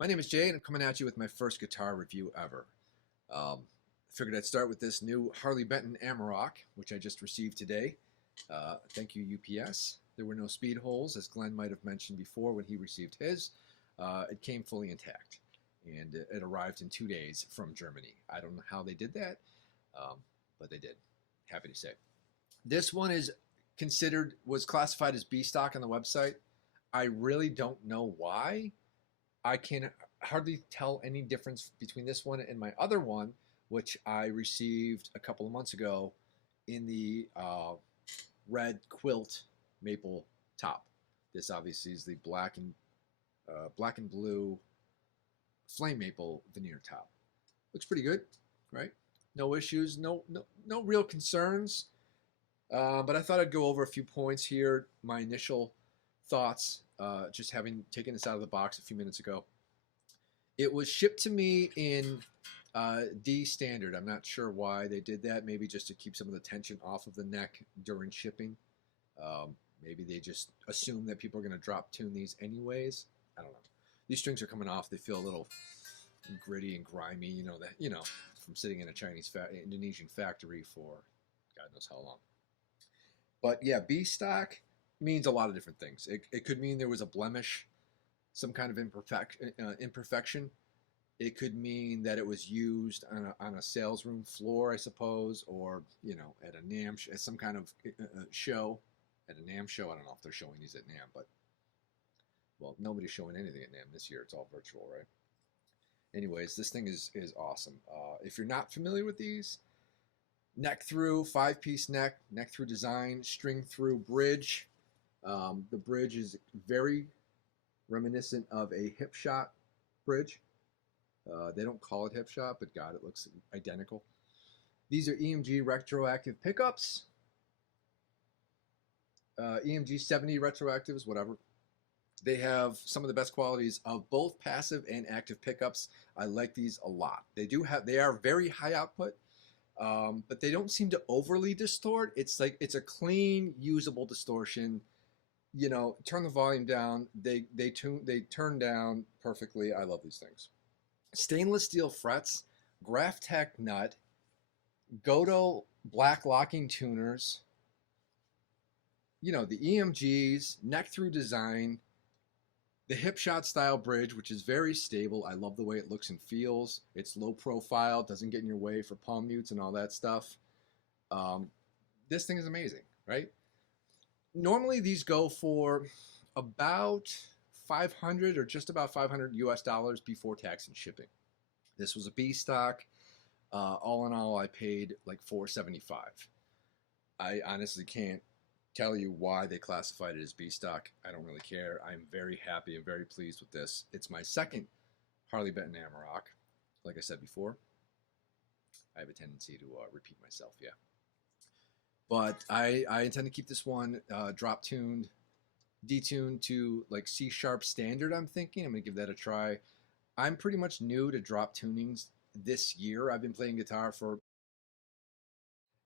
My name is Jay, and I'm coming at you with my first guitar review ever. I figured I'd start with this new Harley Benton Amarok, which I just received today. Thank you, UPS. There were no speed holes, as Glenn might have mentioned before when he received his. It came fully intact, and it arrived in 2 days from Germany. I don't know how they did that, but they did. Happy to say. This one was classified as B stock on the website. I really don't know why. I can hardly tell any difference between this one and my other one, which I received a couple of months ago in the red quilt maple top. This obviously is the black and blue flame maple veneer top. Looks pretty good, right? No issues, no real concerns. But I thought I'd go over a few points here. My initial thoughts, just having taken this out of the box a few minutes ago. It was shipped to me in D standard. I'm not sure why they did that. Maybe just to keep some of the tension off of the neck during shipping. Maybe they just assume that people are going to drop tune these anyways. I don't know. These strings are coming off. They feel a little gritty and grimy. From sitting in a Indonesian factory for God knows how long. But yeah, B stock means a lot of different things. It could mean there was a blemish, some kind of imperfection. It could mean that it was used on a sales room floor, I suppose, or at a NAMM, at some kind of show, at a NAMM show. I don't know if they're showing these at NAMM, but well, nobody's showing anything at NAMM this year. It's all virtual, right? Anyways, this thing is awesome. If you're not familiar with these, neck through, 5-piece neck through design, string through bridge. The bridge is very reminiscent of a hip shot bridge. They don't call it hip shot, but God, it looks identical. These are EMG retroactive pickups. EMG 70 retroactives, whatever. They have some of the best qualities of both passive and active pickups. I like these a lot. They are very high output, but they don't seem to overly distort. It's a clean, usable distortion. Turn the volume down. They turn down perfectly. I love these things. Stainless steel frets, Graphtec nut, Goto black locking tuners. The EMGs, neck through design, the hip shot style bridge, which is very stable. I love the way it looks and feels. It's low profile, doesn't get in your way for palm mutes and all that stuff. This thing is amazing, right? Normally these go for about 500 or just about 500 US dollars before tax and shipping. This was a B stock. All in all, I paid like $475. I honestly can't tell you why they classified it as B stock. I don't really care. I'm very happy and very pleased with this. It's my second Harley Benton Amarok. Like I said before, I have a tendency to repeat myself, yeah. But I intend to keep this one drop tuned, detuned to like C sharp standard. I'm thinking I'm gonna give that a try. I'm pretty much new to drop tunings this year. I've been playing guitar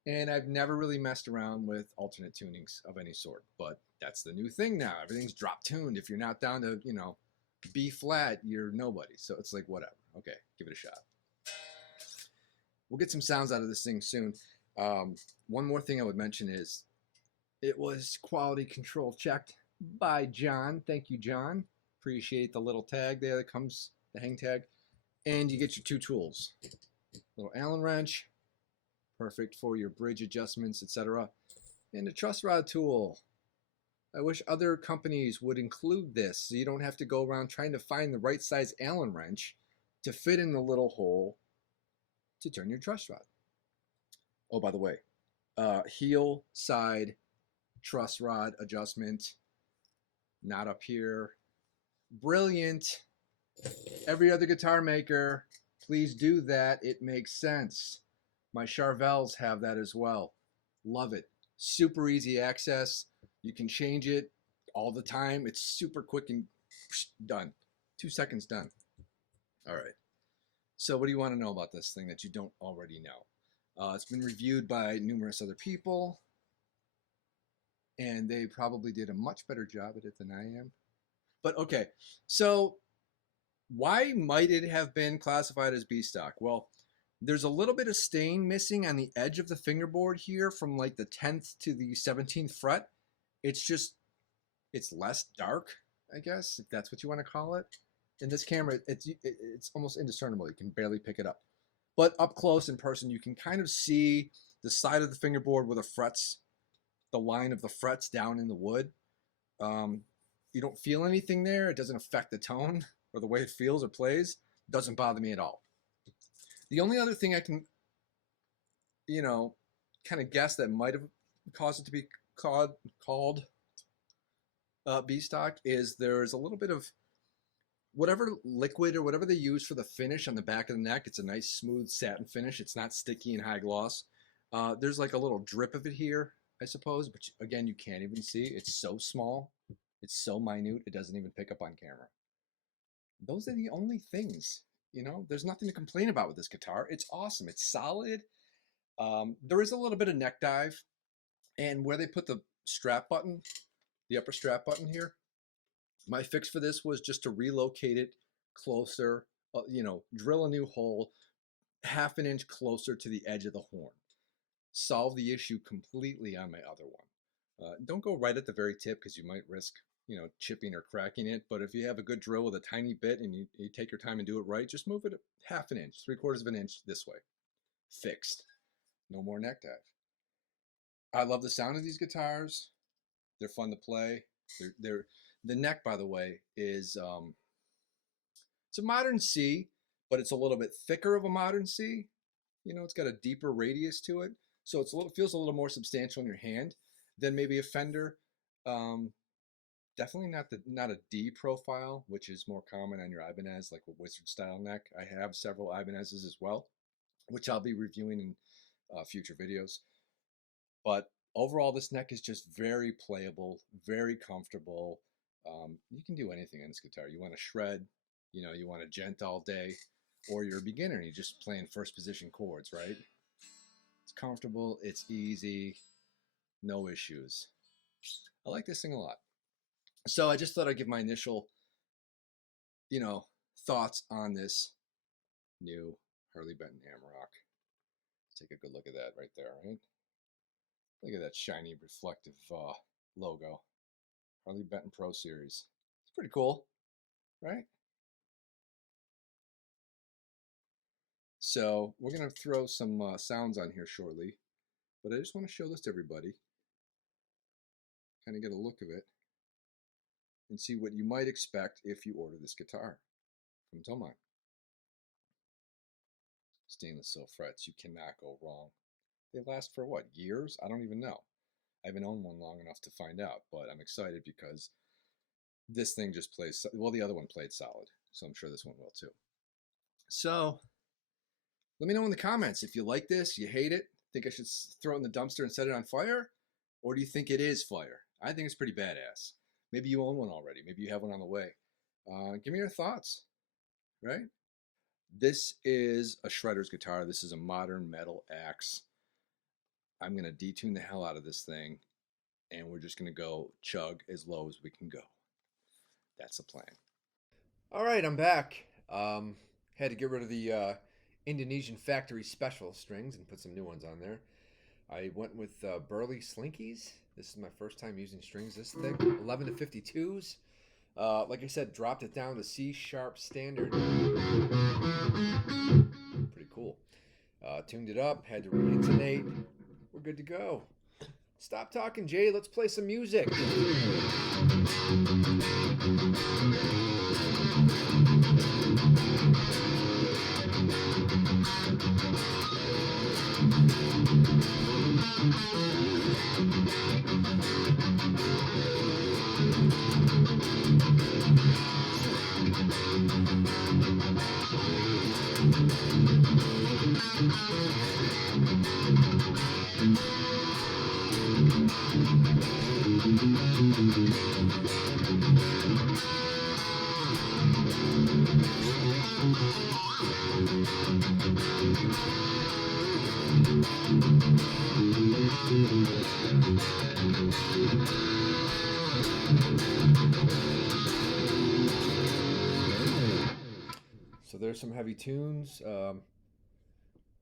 and I've never really messed around with alternate tunings of any sort. But that's the new thing now. Everything's drop tuned. If you're not down to B flat, you're nobody. So it's like whatever. Okay, give it a shot. We'll get some sounds out of this thing soon. One more thing I would mention is it was quality control checked by John. Thank you, John. Appreciate the little tag there that comes, the hang tag. And you get your 2 tools. Little Allen wrench, perfect for your bridge adjustments, etc. And a truss rod tool. I wish other companies would include this so you don't have to go around trying to find the right size Allen wrench to fit in the little hole to turn your truss rod. Oh, by the way, heel side truss rod adjustment, not up here. Brilliant. Every other guitar maker, please do that. It makes sense. My Charvels have that as well. Love it. Super easy access. You can change it all the time. It's super quick and done. 2 seconds done. All right. So what do you want to know about this thing that you don't already know? It's been reviewed by numerous other people, and they probably did a much better job at it than I am. But okay, so Why might it have been classified as B stock? Well, there's a little bit of stain missing on the edge of the fingerboard here from like the 10th to the 17th fret. It's less dark, I guess, if that's what you want to call it. In this camera, it's almost indiscernible. You can barely pick it up. But up close in person, you can kind of see the side of the fingerboard where the frets, the line of the frets down in the wood. You don't feel anything there. It doesn't affect the tone or the way it feels or plays. It doesn't bother me at all. The only other thing I can, kind of guess that might have caused it to be called B stock is there's a little bit of whatever liquid or whatever they use for the finish on the back of the neck. It's a nice smooth satin finish. It's not sticky and high gloss. There's like a little drip of it here, I suppose, but again, you can't even see. It's so small. It's so minute. It doesn't even pick up on camera. Those are the only things, there's nothing to complain about with this guitar. It's awesome. It's solid. There is a little bit of neck dive, and where they put the strap button, the upper strap button here, my fix for this was just to relocate it closer, drill a new hole, half an inch closer to the edge of the horn. Solve the issue completely on my other one. Don't go right at the very tip because you might risk, chipping or cracking it. But if you have a good drill with a tiny bit and you take your time and do it right, just move it half an inch, 3/4 of an inch this way. Fixed. No more neck dive. I love the sound of these guitars. They're fun to play. The neck, by the way, is it's a modern C, but it's a little bit thicker of a modern C. It's got a deeper radius to it, so it feels a little more substantial in your hand than maybe a Fender. Definitely not a D profile, which is more common on your Ibanez, like a wizard style neck. I have several Ibanezes as well, which I'll be reviewing in future videos. But overall, this neck is just very playable, very comfortable. You can do anything on this guitar. You want to shred, you want to gent all day, or you're a beginner and you're just playing first position chords, right? It's comfortable, it's easy, no issues. I like this thing a lot. So I just thought I'd give my initial, thoughts on this new Harley Benton Amarok. Let's take a good look at that right there, right? Look at that shiny, reflective logo. Harley Benton Pro Series. It's pretty cool, right? So we're going to throw some sounds on here shortly, but I just want to show this to everybody. Kind of get a look of it and see what you might expect if you order this guitar from Thomann. Stainless steel frets, you cannot go wrong. They last for what, years? I don't even know. I haven't owned one long enough to find out, but I'm excited because this thing just plays, well, the other one played solid, so I'm sure this one will too. So let me know in the comments if you like this, you hate it, think I should throw it in the dumpster and set it on fire, or do you think it is fire? I think it's pretty badass. Maybe you own one already. Maybe you have one on the way. Give me your thoughts, right? This is a shredder's guitar. This is a modern metal axe. I'm going to detune the hell out of this thing, and we're just going to go chug as low as we can go. That's the plan. All right, I'm back. Had to get rid of the Indonesian factory special strings and put some new ones on there. I went with Burley Slinkies. This is my first time using strings this thick. 11 to 52s. Like I said, dropped it down to C sharp standard. Pretty cool. Tuned it up, had to re-intonate. We're good to go. Stop talking, Jay. Let's play some music. there's some heavy tunes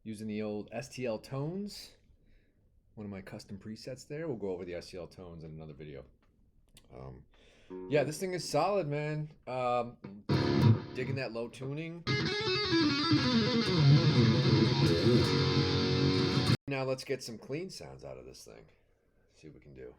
using the old STL tones. One of my custom presets there. We'll go over the STL tones in another video. Yeah, this thing is solid, man. Digging that low tuning. Now let's get some clean sounds out of this thing. See what we can do.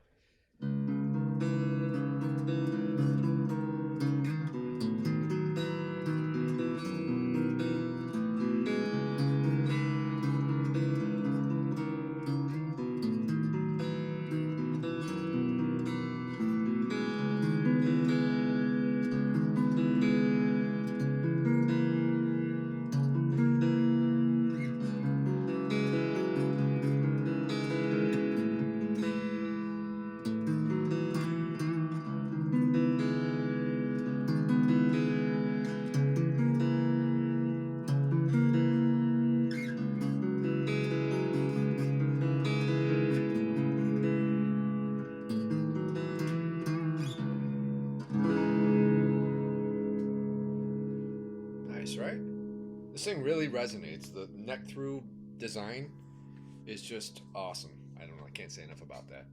Nice, right? This thing really resonates. The neck through design is just awesome. I don't know, I can't say enough about that.